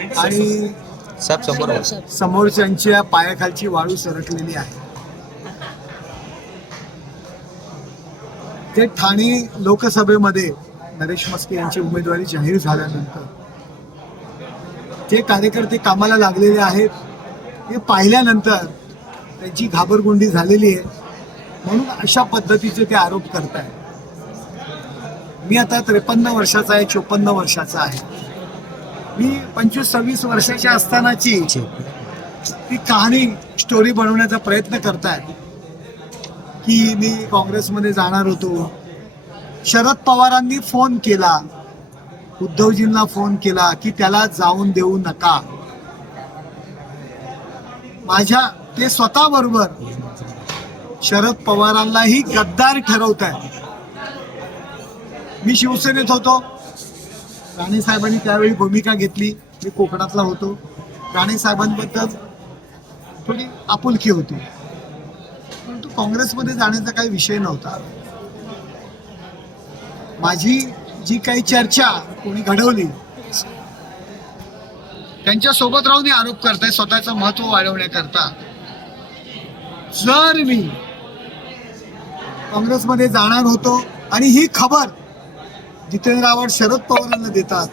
आणि साहेब समोर. समोरच्यांच्या पायाखालची वाळू सरकलेली आहे. ते ठाणे लोकसभेमध्ये नरेश मस्के यांची उमेदवारी जाहीर झाल्यानंतर जे कार्यकर्ते कामाला लागलेले आहेत. हे पाहिल्यानंतर त्यांची घाबरगुंडी झालेली आहे. म्हणून अशा पद्धतीचे ते आरोप करत आहेत मी आता त्रेपन्न वर्षाचा आहे चोपन्न वर्षाचा आहे. मी पंचवीस सव्वीस वर्षाच्या असतानाची ती कहाणी स्टोरी बनवण्याचा प्रयत्न करतायत की मी काँग्रेसमध्ये जाणार होतो. शरद पवारांनी फोन केला. उद्धवजींना फोन केला की त्याला जाऊन देऊ नका. माझ्या ते स्वतः बरोबर शरद पवारांनाही गद्दार ठरवत आहे मी शिवसेनेत होतो. राणे साहेबांनी त्यावेळी भूमिका घेतली. मी कोकणातला होतो. राणे साहेबांबद्दल थोडी आपुलकी होती. परंतु काँग्रेसमध्ये जाण्याचा काही विषय नव्हता. माझी जी काही चर्चा कोणी घडवली त्यांच्यासोबत राहून मी आरोप करताय स्वतःचं महत्त्व वाढवण्याकरता. जर मी काँग्रेसमध्ये जाणार होतो आणि ही खबर जितेंद्र आव्हाड शरद पवारांना देतात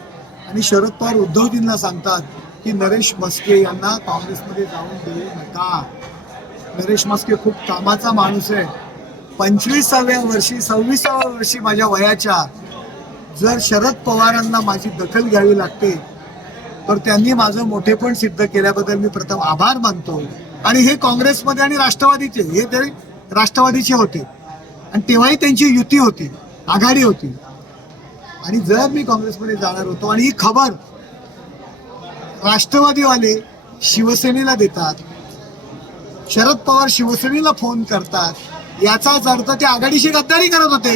आणि शरद पवार उद्धवजींना सांगतात की नरेश मस्के यांना काँग्रेसमध्ये जाऊन देऊ नका. नरेश मस्के खूप कामाचा माणूस आहे. पंचवीसाव्या वर्षी सव्वीसाव्या वर्षी माझ्या वयाच्या जर शरद पवारांना माझी दखल घ्यावी लागते तर त्यांनी माझं मोठेपण सिद्ध केल्याबद्दल मी प्रथम आभार मानतो. आणि हे काँग्रेसमध्ये आणि राष्ट्रवादीचे हे तरी राष्ट्रवादीचे होते. आणि तेव्हाही त्यांची युती होती आघाडी होती. आणि जर मी काँग्रेसमध्ये जाणार होतो आणि ही खबर राष्ट्रवादीवाले शिवसेनेला देतात शरद पवार शिवसेनेला फोन करतात याचाच अर्थ ते आघाडीशी गद्दारी करत होते.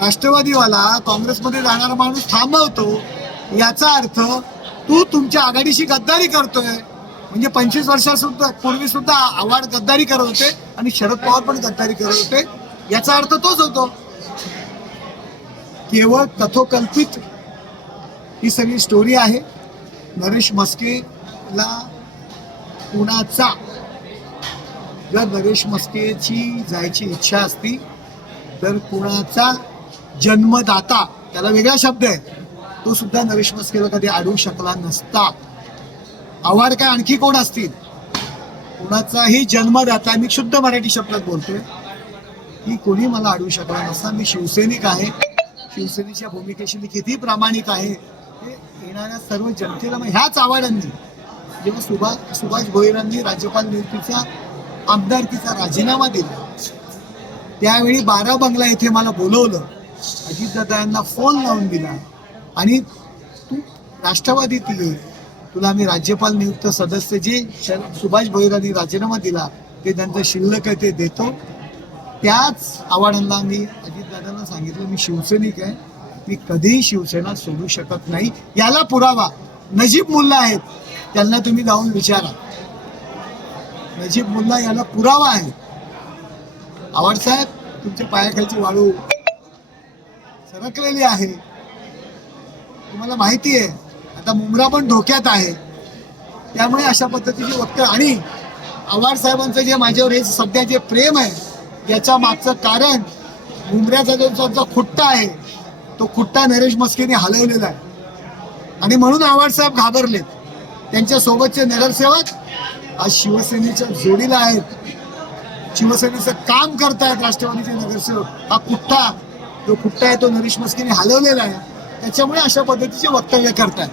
राष्ट्रवादीवाला काँग्रेसमध्ये जाणारा माणूस थांबवतो याचा अर्थ तू तुमच्या आघाडीशी गद्दारी करतोय. म्हणजे पंचवीस वर्षासुद्धा पूर्वी सुद्धा आव्हाड गद्दारी करत होते आणि शरद पवार पण गद्दारी करत होते. याचा अर्थ तोच होतो. केवळ तथोकल्पित ही सगळी स्टोरी आहे. नरेश मस्केला कुणाचा जर नरेश मस्केची जायची इच्छा असती तर कुणाचा जन्मदाता त्याला वेगळा शब्द आहे. तो सुद्धा नरेश मस्केला कधी अडवू शकला नसता. आव्हाड काय आणखी कोण असतील? कुणाचाही जन्मदाता मी शुद्ध मराठी शब्दात बोलतोय की कोणी मला अडवू शकला नसता. मी शिवसैनिक आहे. शिवसेनेच्या भूमिकेशी मी किती प्रामाणिक आहे हे येणाऱ्या सर्व जनतेला मग ह्याच आव्हानांनी जेव्हा सुभाष सुभाष भोईरांनी राज्यपाल नियुक्तीचा आमदारकीचा राजीनामा दिला त्यावेळी बारा बंगला येथे मला बोलवलं अजितदादा यांना फोन लावून दिला आणि तू राष्ट्रवादीत ये तुला आम्ही राज्यपाल नियुक्त सदस्य जे शर- सुभाष भोईरांनी राजीनामा दिला ते त्यांचं शिल्लक आहे ते देतो. त्याच आव्हाडांना मी अजितदादांना सांगितलं मी शिवसैनिक आहे. मी कधीही शिवसेना सोडू शकत नाही. याला पुरावा नजीब मुल्ला आहेत. त्यांना तुम्ही जाऊन विचारा. नजीब मुल्ला याला पुरावा आहे. आव्हाड साहेब तुमच्या पायाखालची वाळू सरकलेली आहे. तुम्हाला माहिती आहे आता मुंब्रा पण धोक्यात आहे. त्यामुळे अशा पद्धतीचे वक्त आणि आव्हाड साहेबांचं जे माझ्यावर हे सध्या जे प्रेम आहे याच्या मागचं कारण मुंबऱ्याचा जो खुट्टा आहे तो खुट्टा नरेश मस्केने हलवलेला आहे. आणि म्हणून आव्हाडसाहेब घाबरलेत. त्यांच्या सोबतचे नगरसेवक आज शिवसेनेच्या जोडीला आहेत. शिवसेनेचं काम करतायत राष्ट्रवादीचे नगरसेवक. हा खुट्टा जो खुट्टा आहे तो नरेश मस्केने हलवलेला आहे. त्याच्यामुळे अशा पद्धतीचे वक्तव्य करतायत.